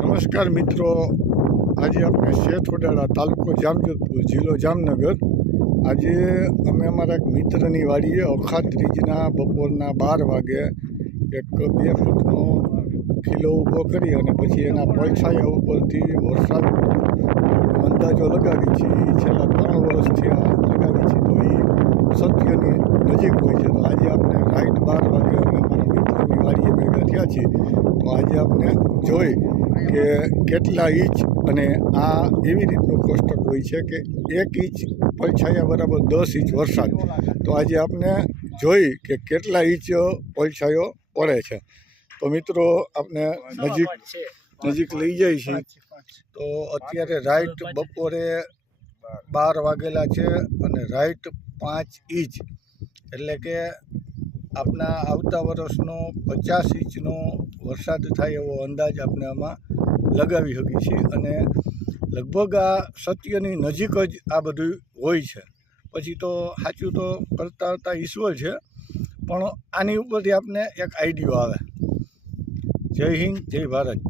નમસ્કાર મિત્રો, આજે આપણે શેઠવડાળા તાલુકો જામજોધપુર જિલ્લો જામનગર. આજે અમે અમારા એક મિત્રની વાડીએ અખાત ત્રીજના બપોરના 12 વાગે એક 2 ફૂટનો ખીલો ઊભો કરી અને પછી એના પડછાયા ઉપરથી વરસાદનો અંદાજો લગાવી છે. છેલ્લા 3 વર્ષથી આ લગાવી છે, તો એ સત્યની નજીક હોય છે. તો આજે આપણે રાઈટ 12 વાગે અમે અમારા મિત્રની વાડીએ ભેગા થયા છીએ. તો આજે આપણે જોઈ કે કેટલા ઇંચ, અને આ એવી રીતનું કોષ્ટક હોય છે કે 1 ઇંચ પડછાયા બરાબર 10 ઇંચ વરસાદ. તો આજે આપણે જોઈ કે કેટલા ઇંચ પડછાયો પડે છે. તો મિત્રો આપણે નજીક લઈ જાય છીએ. તો અત્યારે રાઈટ બપોરે 12 વાગેલા છે અને રાઈટ 5 ઇંચ, એટલે કે આપણા આવતા વર્ષનો 50 ઇંચનો વરસાદ થાય એવો અંદાજ આપણે આમાં લગાવી શકીએ છીએ. અને લગભગ આ સત્યની નજીક જ આ બધું હોય છે. પછી તો સાચું તો કરતા ઈશ્વર છે, પણ આની ઉપરથી આપણે એક આઈડિયો આવે. જય હિન્દ, જય ભારત.